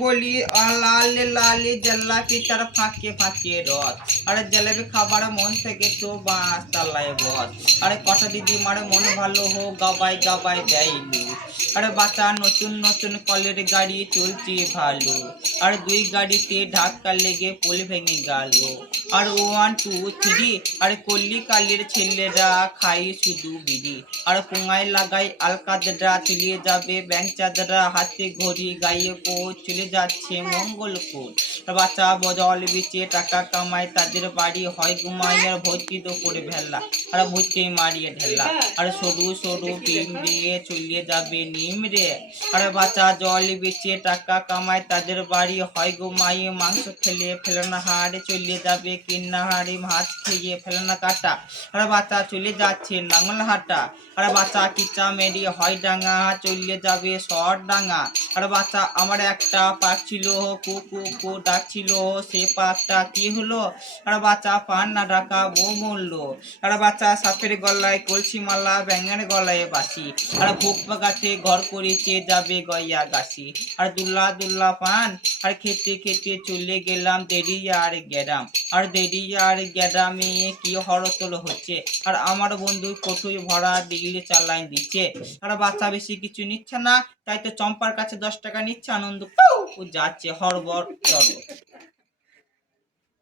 বলি লালে লালে জেলাপি তার ফাঁকে ফাঁকে রস। আরে জেলাপি খাবার মন থেকে তো বাস তালায় বস। আরে কটা দিদি মারে মন ভালো হোক গাবাই গাবাই দেয় লুট। আরে বাচ্চা নতুন নতুন কলের গাড়ি চলছে ভালো। আর দুই গাড়িতে ধাক্কা লেগে পোল ভেঙে গেল। আর 1 2 3 আরে কল্লি কালের ছেলেরা খাই শুধু বিড়ি। আর পোঙায় লাগাই আলকাদরা চলিয়ে যাবে ব্যাংক চাঁদরা হাতে ঘড়ি গাইয়ে চলে যাচ্ছে মঙ্গলপুর। বাচ্চা বজল বিচে টাকা কামায় তাদের বাড়ি হয় ঘুমাই আর ভর্তি তো করে ভেলা। আর ভর্তি মারিয়ে ঢেলা। আর সরু সরু ডিম দিয়ে চলিয়ে যাবে নিমরে। আর বাচ্চা জল বেচে টাকা কামায় তাদের বাড়ি হয় ঘুমাই মাংস খেলে ফেলনা হাড়ে চলিয়ে যাবে কিন্না হাড়ে মাছ খেয়ে ফেলনা কাটা। আর বাচ্চা চলে যাচ্ছে নাঙ্গল হাটা। আর বাচ্চা কিচা মেরি হয় ডাঙা চলিয়ে যাবে শহর ডাঙা। আর বাচ্চা আমার একটা পাক ছিল কু কু কু ডাকছিল সে পাকটা কি হলো। আর বাচ্চা পান না ডাকা বউ মরলো। আর বাচ্চা সাপের গলায় কলসি মালা ব্যাঙের গলায় বাসি। আর ভোগ পাকাতে ঘর করেছে যাবে গয়া গাছি। আর দুল্লা দুল্লা পান আর খেতে খেতে চলে গেলাম দেরিয়া আর গ্যারাম। আর দেরিয়া আর গ্যারামে কি হরতল হচ্ছে। আর আমার বন্ধু কটুই ভরা ডিল চালান দিচ্ছে। আর বাচ্চা বেশি কিছু নিচ্ছে না তাই তো চম্পার কাছে 10 টাকা নিচ্ছে আনন্দ যাচ্ছে হরবর চলো।